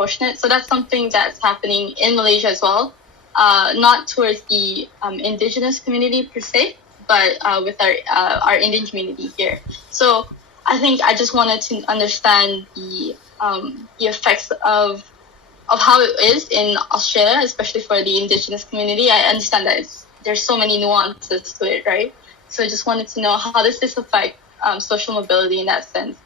disproportionate. So that's something that's happening in Malaysia as well, not towards the Indigenous community per se, but with our Indian community here. So I think I just wanted to understand the effects of how it is in Australia, especially for the Indigenous community. I understand that there's so many nuances to it, right? So I just wanted to know, how does this affect social mobility in that sense?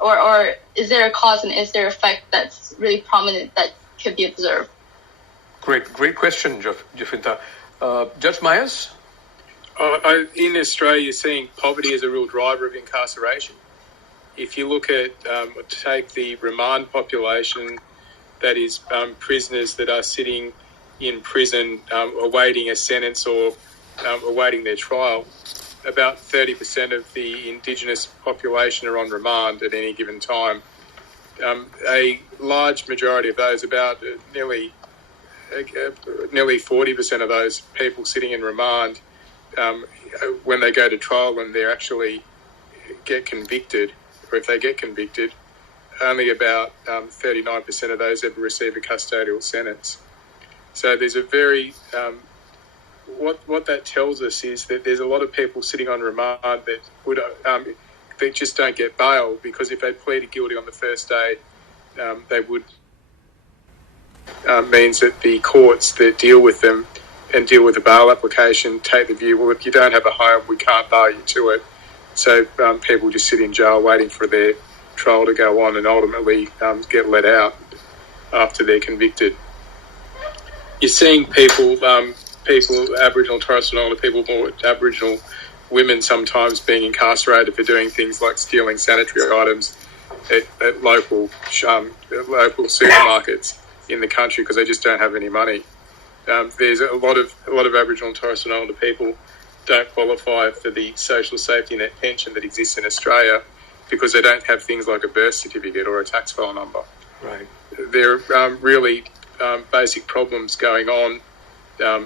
Or is there a cause and is there an effect that's really prominent that could be observed? Great question, Jofintha. Judge Myers? In Australia, you're seeing poverty as a real driver of incarceration. If you look at, take the remand population, that is prisoners that are sitting in prison awaiting a sentence or awaiting their trial, about 30% of the Indigenous population are on remand at any given time. A large majority of those, about nearly 40% of those people sitting in remand, when they go to trial and they actually get convicted, or if they get convicted, only about 39% of those ever receive a custodial sentence. So there's a very... What that tells us is that there's a lot of people sitting on remand that would they just don't get bail, because if they pleaded guilty on the first day, they would means that the courts that deal with them and deal with the bail application take the view, well, if you don't have a home, we can't bail you to it. So people just sit in jail waiting for their trial to go on and ultimately get let out after they're convicted. You're seeing people, Aboriginal and Torres Strait Islander people, more Aboriginal women sometimes being incarcerated for doing things like stealing sanitary items at local supermarkets in the country because they just don't have any money. There's a lot of Aboriginal and Torres Strait Islander people don't qualify for the social safety net pension that exists in Australia because they don't have things like a birth certificate or a tax file number. Right. There are really basic problems going on,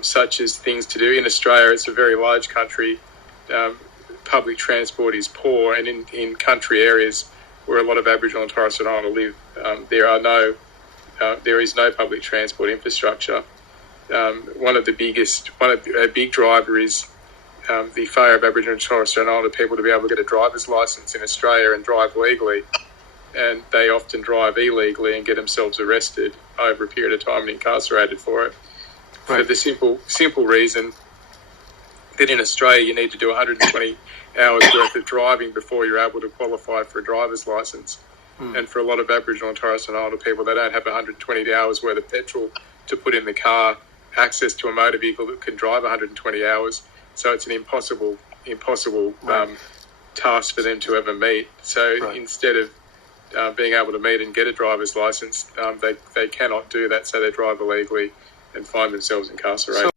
such as things to do. In Australia, it's a very large country. Public transport is poor, and in country areas where a lot of Aboriginal and Torres Strait Islander live, there is no public transport infrastructure. A big driver is the failure of Aboriginal and Torres Strait Islander people to be able to get a driver's licence in Australia and drive legally, and they often drive illegally and get themselves arrested over a period of time and incarcerated for it. Right. For the simple reason that in Australia you need to do 120 hours worth of driving before you're able to qualify for a driver's licence. And for a lot of Aboriginal and Torres Strait Islander people, they don't have 120 hours worth of petrol to put in the car, access to a motor vehicle that can drive 120 hours. So it's an impossible task for them to ever meet. So instead of being able to meet and get a driver's licence, they cannot do that, so they drive illegally and find themselves incarcerated.